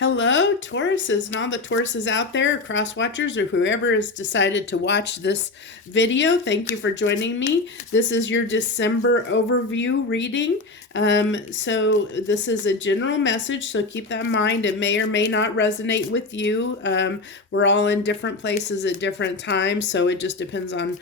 Hello, Tauruses and all the Tauruses out there, cross watchers, or whoever has decided to watch this video. Thank you for joining me. This is your December overview reading. So this is a general message, so keep that in mind. It may or may not resonate with you. We're all in different places at different times, so it just depends on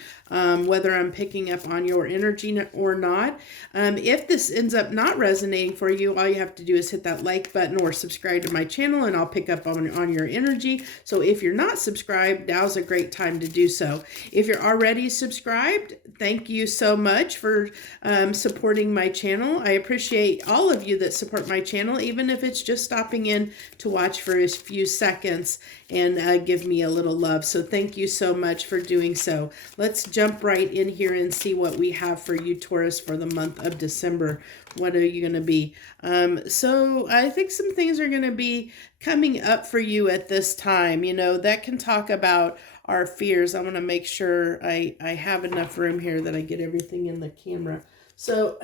whether I'm picking up on your energy or not. If this ends up not resonating for you, all you have to do is hit that like button or subscribe to my channel, and I'll pick up on your energy. So if you're not subscribed, now's a great time to do so. If you're already subscribed, thank you so much for supporting my channel. I appreciate all of you that support my channel, even if it's just stopping in to watch for a few seconds and give me a little love. So thank you so much for doing so. Let's jump right in here and see what we have for you, Taurus, for the month of December. What are you going to be? So I think some things are going to be coming up for you at this time. You know, that can talk about our fears. I want to make sure I have enough room here that I get everything in the camera. So,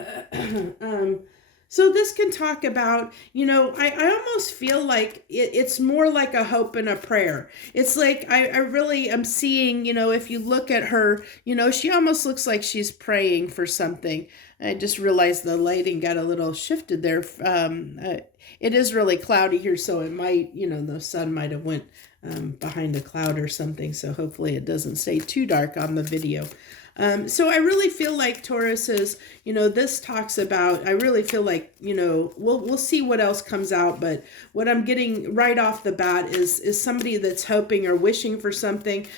so this can talk about, you know, I almost feel like it's more like a hope and a prayer. It's like I really am seeing, you know, if you look at her, you know, she almost looks like she's praying for something. I just realized the lighting got a little shifted there. It is really cloudy here, so it might, you know, the sun might have went behind a cloud or something. So hopefully it doesn't stay too dark on the video. So I really feel like Taurus is, you know, this talks about, I really feel like, you know, we'll see what else comes out, but what I'm getting right off the bat is somebody that's hoping or wishing for something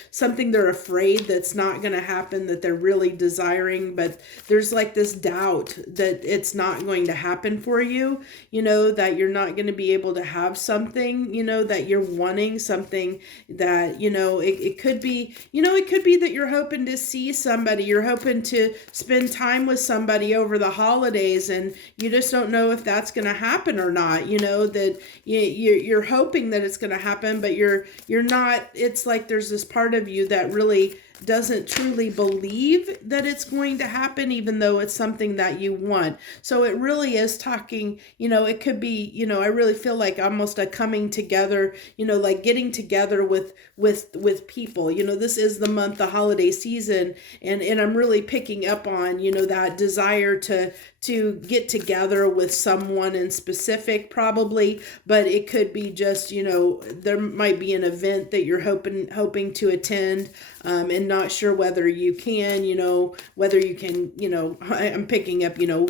they're afraid that's not going to happen, that they're really desiring, but there's like this doubt that it's not going to happen for you, you know, that you're not going to be able to have something, you know, that you're wanting something that, you know, it could be, you know, it could be that you're hoping to see somebody. You're hoping to spend time with somebody over the holidays, and you just don't know if that's going to happen or not. You know, that you're hoping that it's going to happen, but you're not. It's like there's this part of you that really doesn't truly believe that it's going to happen, even though it's something that you want. So it really is talking, you know, it could be, you know, I really feel like almost a coming together, you know, like getting together with people. You know, this is the month, the holiday season, and I'm really picking up on, you know, that desire to get together with someone in specific, probably, but it could be just, you know, there might be an event that you're hoping to attend, and not sure whether you can, you know, whether you can, you know, I'm picking up, you know,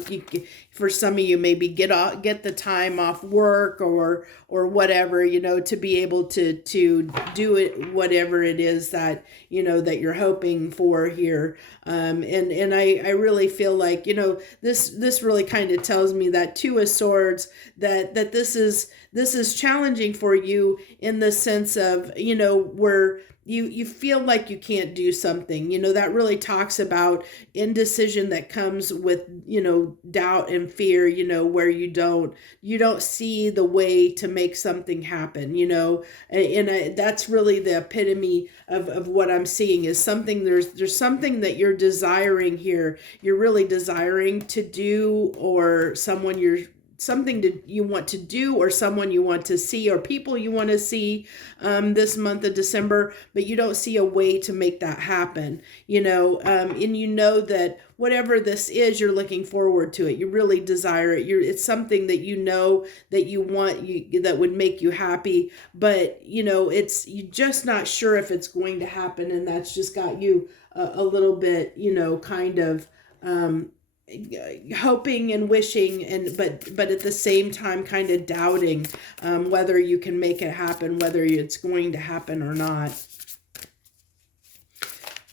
for some of you, maybe get the time off work or whatever, you know, to be able to do it, whatever it is that, you know, that you're hoping for here. And I really feel like, you know, this really kind of tells me that Two of Swords, that this is challenging for you in the sense of, you know, where you feel like you can't do something, you know, that really talks about indecision that comes with, you know, doubt and fear, you know, where you don't see the way to make something happen, you know, and that's really the epitome of what I'm seeing is something, there's something that you're desiring here. You're really desiring to do, or someone you want to do, or someone you want to see, or people you want to see this month of December, but you don't see a way to make that happen, you know, and you know that whatever this is, you're looking forward to it. You really desire it. It's something that you know that you want, that would make you happy, but you know, you're just not sure if it's going to happen, and that's just got you a little bit, you know, kind of hoping and wishing, and but at the same time kind of doubting whether you can make it happen, whether it's going to happen or not.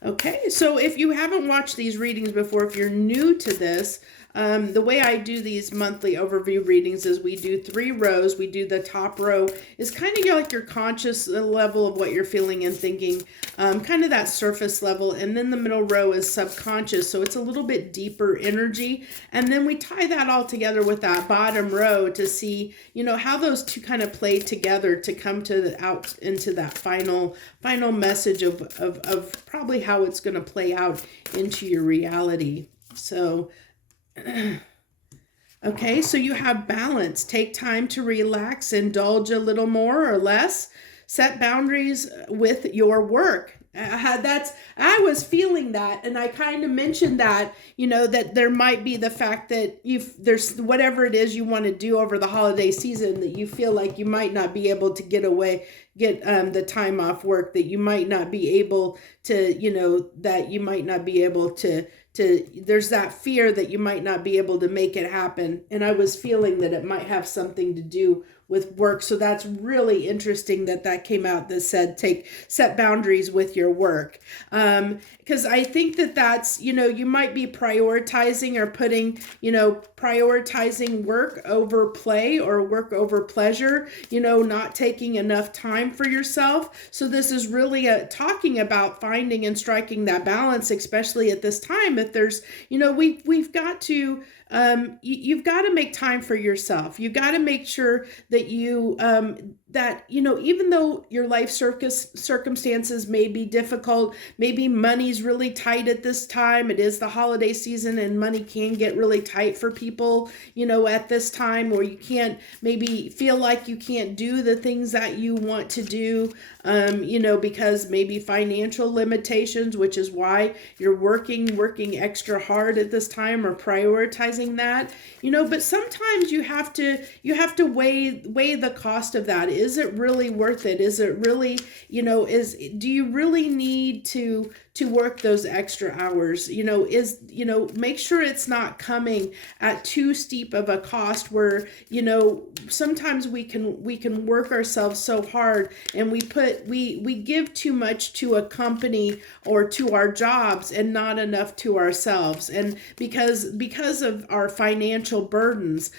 Okay, so if you haven't watched these readings before, if you're new to this, the way I do these monthly overview readings is we do 3 rows. We do the top row is kind of like your conscious level of what you're feeling and thinking, kind of that surface level. And then the middle row is subconscious. So it's a little bit deeper energy. And then we tie that all together with that bottom row to see, you know, how those two kind of play together to come out into that final message of probably how it's going to play out into your reality. So Okay, so you have balance. Take time to relax, indulge a little more or less. Set boundaries with your work. I was feeling that, and I kind of mentioned that, that there might be the fact that there's whatever it is you want to do over the holiday season that you feel like you might not be able to get the time off work, that you might not be able to, that you might not be able to there's that fear that you might not be able to make it happen. And I was feeling that it might have something to do with work. So that's really interesting that came out that said set boundaries with your work. Because I think that's, you might be prioritizing or putting, prioritizing work over play or work over pleasure, not taking enough time for yourself. So this is really talking about finding and striking that balance, especially at this time. If there's, we've got to, you've got to make time for yourself. You've got to make sure that even though your life circumstances may be difficult, maybe money's really tight at this time. It is the holiday season and money can get really tight for people, at this time, or you can't maybe feel like you can't do the things that you want to do, because maybe financial limitations, which is why you're working extra hard at this time or prioritizing that, but sometimes you have to weigh the cost of that. Is it really worth it? Is it really, do you really need to work those extra hours? Make sure it's not coming at too steep of a cost where, sometimes we can work ourselves so hard and we give too much to a company or to our jobs and not enough to ourselves. And because of our financial burdens,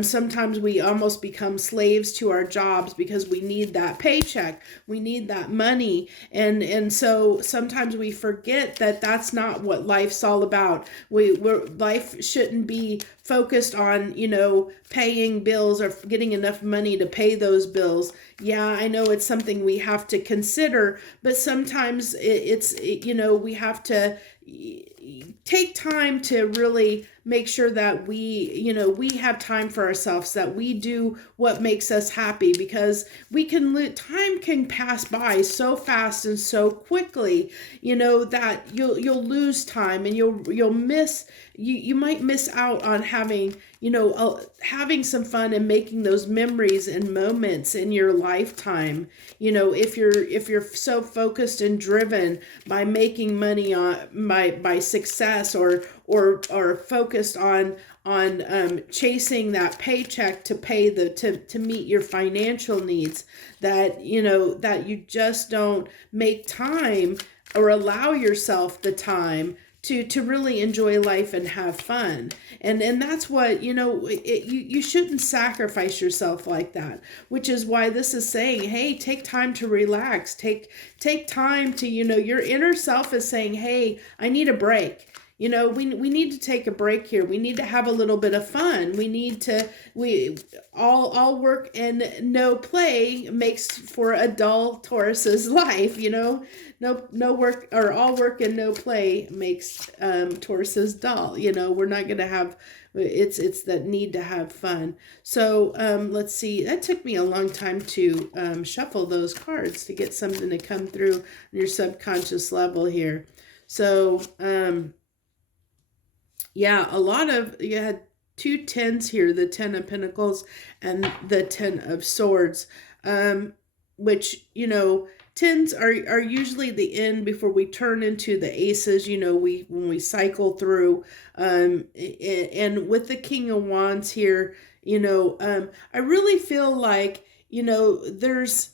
sometimes we almost become slaves to our jobs because we need that paycheck, we need that money, and so sometimes we forget that that's not what life's all about. Life shouldn't be focused on, paying bills or getting enough money to pay those bills. Yeah, I know it's something we have to consider, but sometimes we have to take time to really make sure that we have time for ourselves, that we do what makes us happy, because time can pass by so fast and so quickly, that you'll lose time and you'll miss, you might miss out on having some fun and making those memories and moments in your lifetime. If you're so focused and driven by making money by success or focused on chasing that paycheck to pay to meet your financial needs, that you just don't make time or allow yourself the time to really enjoy life and have fun. And that's what, you shouldn't sacrifice yourself like that, which is why this is saying, hey, take time to relax, take time to, your inner self is saying, hey, I need a break. We need to take a break here. We need to have a little bit of fun. All work and no play makes for a dull Taurus's life, no work, or all work and no play makes Taurus's dull. We're not going to have, it's that need to have fun. So let's see, that took me a long time to shuffle those cards to get something to come through on your subconscious level here. So, yeah, you had 2 10s here, the 10 of Pentacles and the 10 of Swords, which, 10s are usually the end before we turn into the aces, when we cycle through, and with the King of Wands here, I really feel like, there's,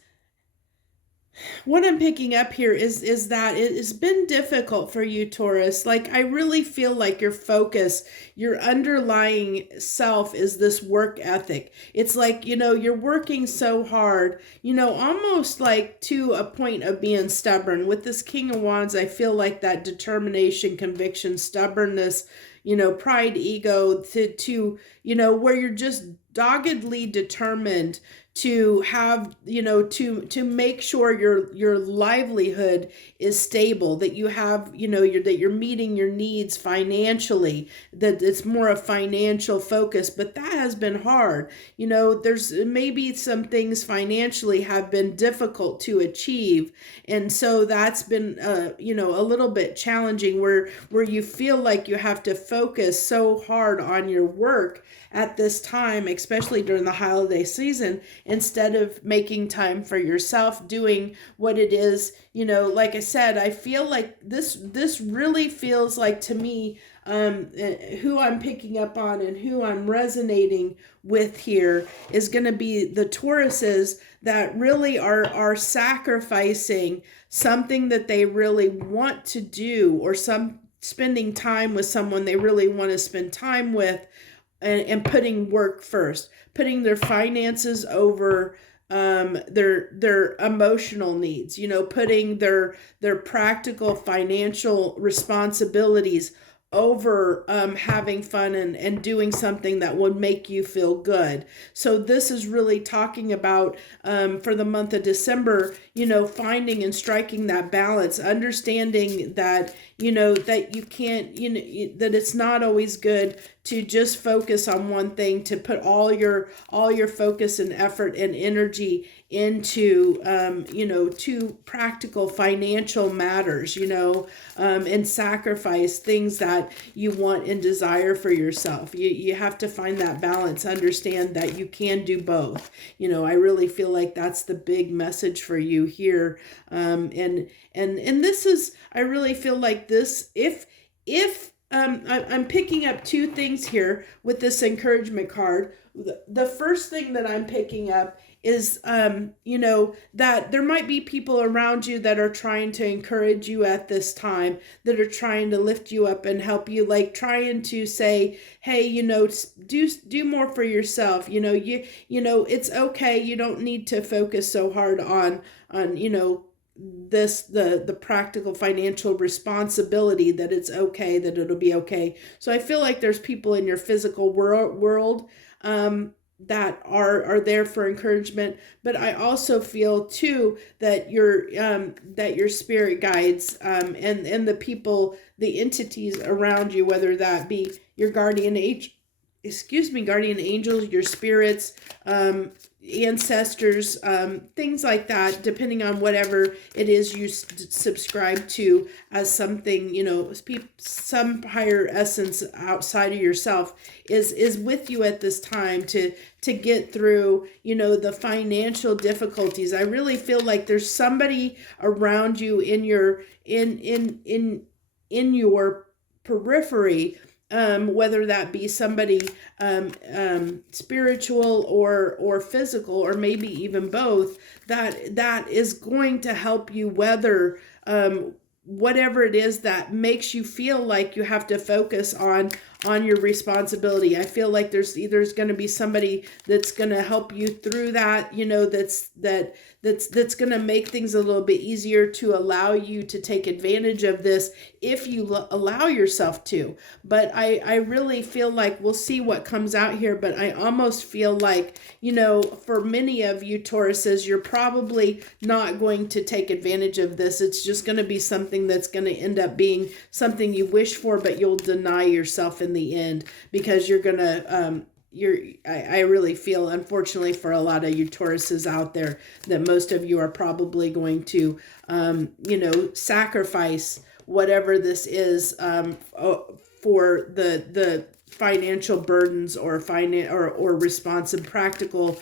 what I'm picking up here is that it has been difficult for you, Taurus. Like, I really feel like your focus, your underlying self is this work ethic. It's like, you're working so hard, almost like to a point of being stubborn. With this King of Wands, I feel like that determination, conviction, stubbornness, pride, ego, to where you're just doggedly determined to have, to make sure your livelihood is stable, that you have, that you're meeting your needs financially, that it's more a financial focus. But that has been hard. There's maybe some things financially have been difficult to achieve, and so that's been a little bit challenging, where you feel like you have to focus so hard on your work at this time, especially during the holiday season, instead of making time for yourself, doing what it is. Like I said, I feel like this really feels like, to me, who I'm picking up on and who I'm resonating with here is going to be the Tauruses that really are sacrificing something that they really want to do, or spending time with someone they really want to spend time with, and putting work first, putting their finances over their emotional needs, putting their practical financial responsibilities over having fun and doing something that would make you feel good. So this is really talking about, for the month of December, finding and striking that balance, understanding that, that you can't, that it's not always good to just focus on one thing, to put all your focus and effort and energy into to practical financial matters, and sacrifice things that you want and desire for yourself. You have to find that balance, understand that you can do both. I really feel like that's the big message for you here. And this is, I really feel like this, if I'm picking up two things here with this encouragement card. The first thing that I'm picking up is, that there might be people around you that are trying to encourage you at this time, that are trying to lift you up and help you, like trying to say, hey, do more for yourself. It's okay. You don't need to focus so hard on the practical financial responsibility, that it's okay, that it'll be okay. So I feel like there's people in your physical world that are there for encouragement, but I also feel too that your spirit guides and the people, the entities around you, whether that be your guardian angels, your spirits, ancestors, things like that, depending on whatever it is you subscribe to as something, some higher essence outside of yourself is with you at this time to get through, the financial difficulties. I really feel like there's somebody around you in your periphery, whether that be somebody spiritual or physical, or maybe even both, that is going to help you weather whatever it is that makes you feel like you have to focus on your responsibility. I feel like there's going to be somebody that's going to help you through that, that's going to make things a little bit easier to allow you to take advantage of this if you allow yourself to. But I really feel like, we'll see what comes out here, but I almost feel like, for many of you Tauruses, you're probably not going to take advantage of this. It's just going to be something that's going to end up being something you wish for, but you'll deny yourself in the end, because you're going to, I really feel, unfortunately for a lot of you Tauruses out there, that most of you are probably going to, sacrifice whatever this is, for the financial burdens or practical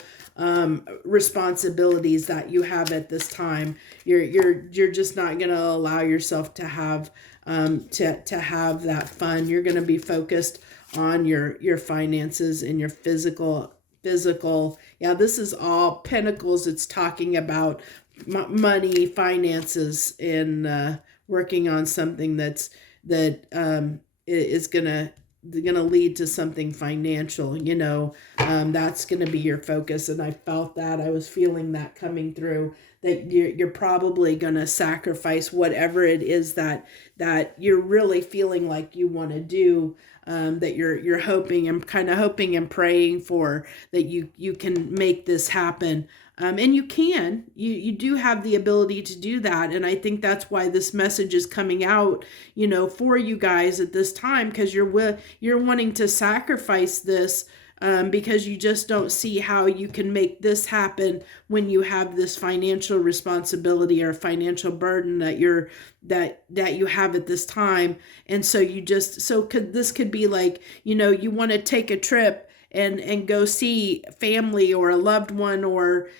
responsibilities that you have at this time. You're just not going to allow yourself to have to have that fun. You're going to be focused on your finances and your physical. Yeah, this is all Pentacles. It's talking about money, finances, and working on something that is going to going to lead to something financial. That's going to be your focus. And I felt that. I was feeling that coming through, that you're probably going to sacrifice whatever it is that you're really feeling like you want to do, that you're hoping and praying for, that you can make this happen. And you do have the ability to do that. And I think that's why this message is coming out, for you guys at this time, because you're wanting to sacrifice this, because you just don't see how you can make this happen when you have this financial responsibility or financial burden that you have at this time. And so this could be like, you want to take a trip and go see family or a loved one, or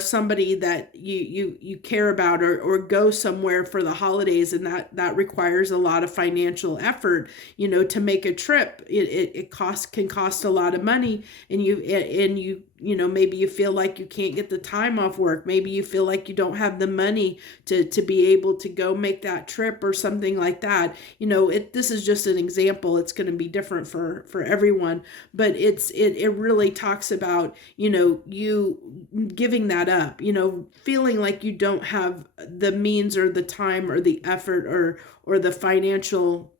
somebody that you care about, or go somewhere for the holidays, and that requires a lot of financial effort, to make a trip. It can cost a lot of money, and you maybe you feel like you can't get the time off work. Maybe you feel like you don't have the money to be able to go make that trip or something like that. This is just an example. It's going to be different for everyone, but it really talks about, you giving that up, feeling like you don't have the means or the time or the effort or the financial,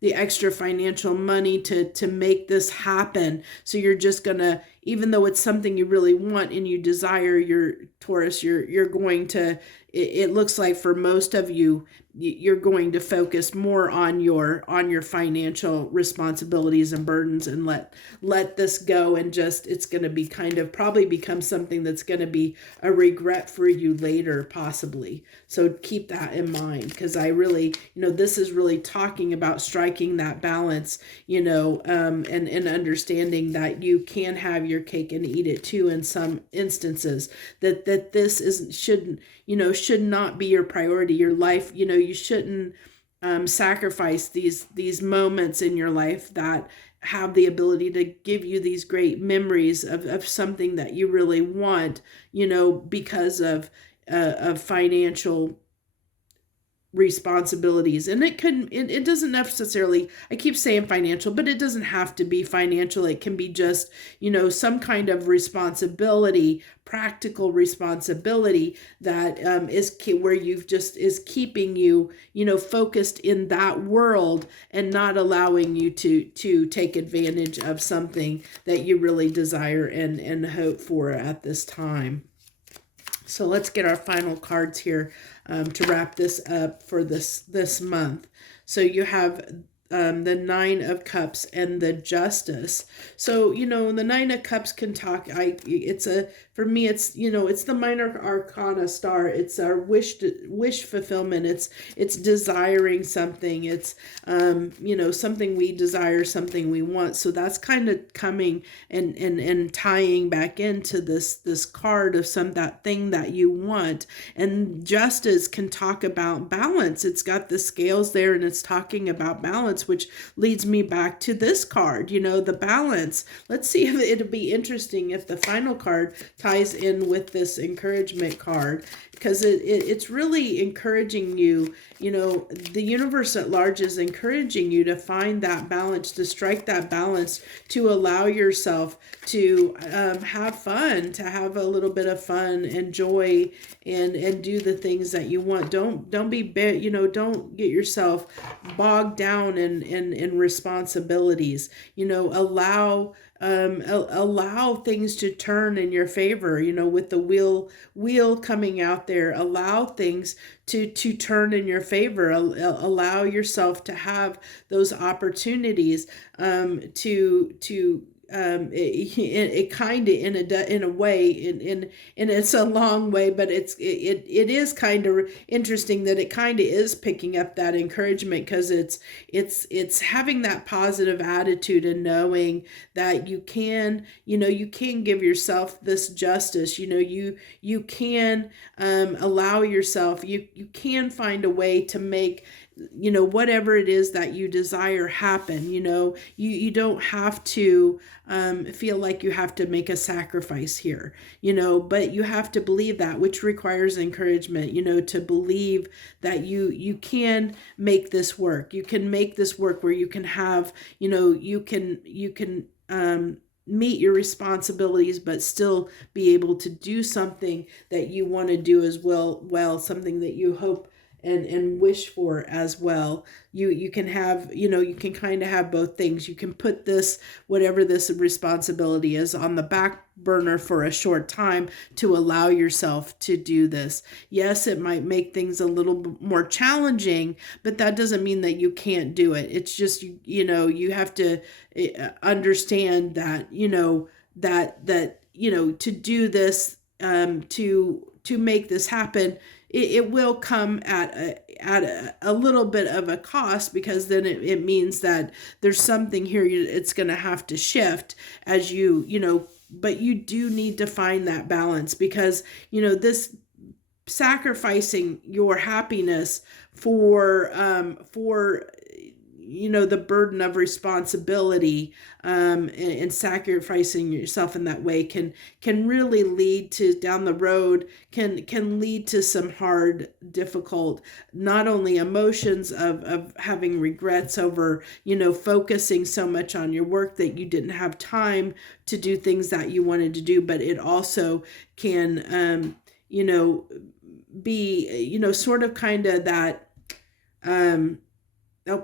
the extra financial money to make this happen. So you're just gonna, even though it's something you really want and you desire, your Taurus, you're going to, it looks like for most of you, you're going to focus more on your financial responsibilities and burdens, and let this go, and just, it's going to be probably become something that's going to be a regret for you later, possibly. So keep that in mind, because I really, this is really talking about striking that balance, and understanding that you can have your cake and eat it too in some instances, that this should not be your priority. Your life, you shouldn't sacrifice these moments in your life that have the ability to give you these great memories of something that you really want, because of financial responsibilities. And it doesn't necessarily, I keep saying financial, but it doesn't have to be financial. It can be just, some kind of responsibility, practical responsibility that where is keeping you, focused in that world, and not allowing you to take advantage of something that you really desire and hope for at this time. So let's get our final cards here to wrap this up for this month. So you have the Nine of Cups and the Justice. So, the Nine of Cups can talk, for me, it's the minor arcana star. It's our wish fulfillment. It's desiring something. It's, something we desire, something we want. So that's kind of coming and tying back into this card of that thing that you want. And Justice can talk about balance. It's got the scales there, and it's talking about balance, which leads me back to this card, the balance. Let's see if it'll be interesting if the final card ties in with this encouragement card, because it's really encouraging you. The universe at large is encouraging you to find that balance, to strike that balance, to allow yourself to have fun, to have a little bit of fun and joy, and do the things that you want. Don't be don't get yourself bogged down in responsibilities. Allow things to turn in your favor, with the wheel coming out there. Allow things to turn in your favor. Allow yourself to have those opportunities it kind of in a way, and it's a long way, but it is kind of interesting that it kind of is picking up that encouragement, because it's having that positive attitude and knowing that you can give yourself this justice. You can allow yourself, you can find a way to make whatever it is that you desire happen. You don't have to feel like you have to make a sacrifice here, but you have to believe that, which requires encouragement, to believe that you can make this work. You can make this work where you can have, you can meet your responsibilities, but still be able to do something that you want to do as well, something that you hope and wish for as well. You can have, you can kind of have both things. You can put this, whatever this responsibility is, on the back burner for a short time to allow yourself to do this. Yes, it might make things a little more challenging, but that doesn't mean that you can't do it. It's just, you have to understand that, to do this, to make this happen, it will come at a little bit of a cost, because then it means that there's something here it's going to have to shift as but you do need to find that balance, because this sacrificing your happiness for the burden of responsibility, and sacrificing yourself in that way can really lead to, down the road, can lead to some hard, difficult, not only emotions of having regrets over, focusing so much on your work that you didn't have time to do things that you wanted to do, but it also can, be, sort of kind of that,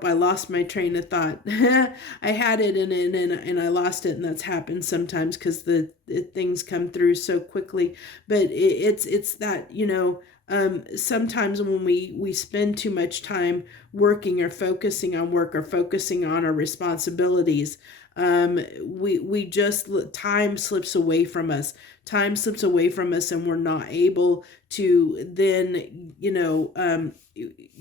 I lost my train of thought. I had it and I lost it, and that's happened sometimes because the things come through so quickly. But it's that, sometimes when we spend too much time working or focusing on work or focusing on our responsibilities, we just, time slips away from us. Time slips away from us, and we're not able to then,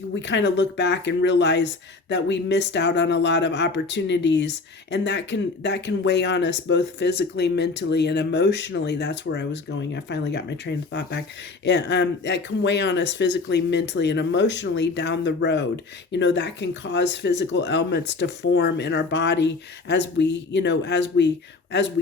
we kind of look back and realize that we missed out on a lot of opportunities, and that can weigh on us both physically, mentally, and emotionally. That's where I was going. I finally got my train of thought back. That can weigh on us physically, mentally, and emotionally down the road. That can cause physical ailments to form in our body as we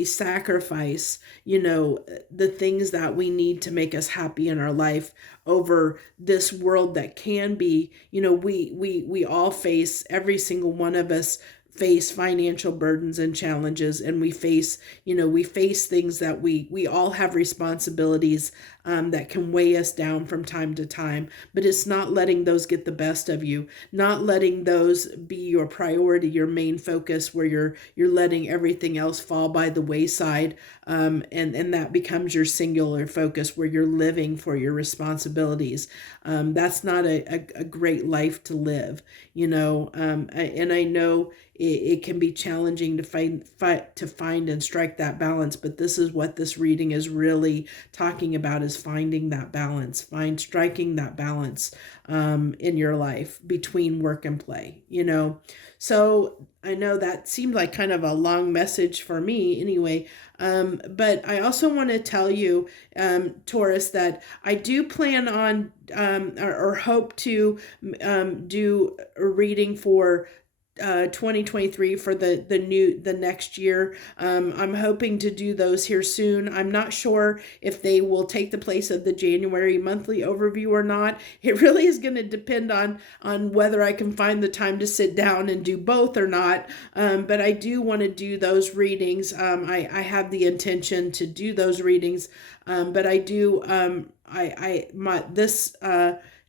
sacrifice, the things that we need to make us happy in our life over this world that can be, we all face, every single one of us face financial burdens and challenges, and we face things that we all have responsibilities that can weigh us down from time to time. But it's not letting those get the best of you, not letting those be your priority, your main focus, where you're letting everything else fall by the wayside, and that becomes your singular focus, where you're living for your responsibilities. That's not a great life to live, and I know it can be challenging to find and strike that balance, but this is what this reading is really talking about, is finding that balance, striking that balance in your life between work and play, So I know that seemed like kind of a long message for me anyway, but I also want to tell you, Taurus, that I do plan on or hope to do a reading for 2023 for the next year. I'm hoping to do those here soon. I'm not sure if they will take the place of the January monthly overview or not. It really is going to depend on whether I can find the time to sit down and do both or not. But I do want to do those readings. I have the intention to do those readings. But I do this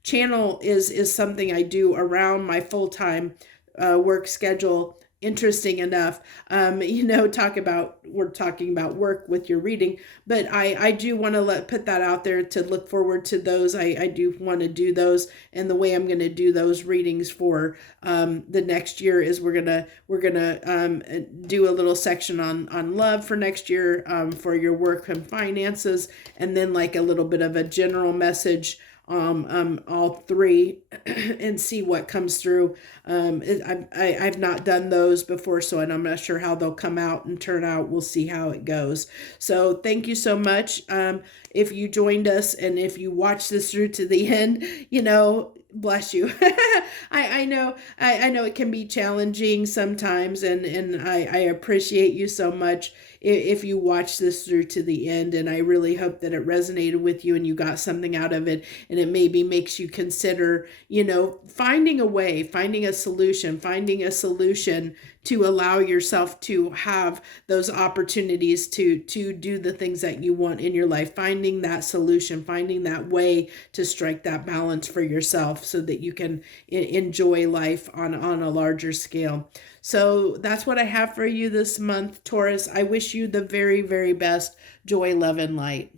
channel is something I do around my full-time work schedule. Interesting enough, we're talking about work with your reading, but I do want to put that out there to look forward to those. I do want to do those, and the way I'm going to do those readings for the next year is we're gonna do a little section on love for next year, for your work and finances, and then like a little bit of a general message all three, and see what comes through. I've not done those before, so I'm not sure how they'll come out and turn out. We'll see how it goes. So thank you so much. If you joined us and if you watched this through to the end, Bless you. I know I know it can be challenging sometimes, and I appreciate you so much if you watch this through to the end, and I really hope that it resonated with you and you got something out of it, and it maybe makes you consider, finding a way, finding a solution to allow yourself to have those opportunities to do the things that you want in your life, finding that solution, finding that way to strike that balance for yourself so that you can enjoy life on a larger scale. So that's what I have for you this month, Taurus. I wish you the very, very best joy, love, and light.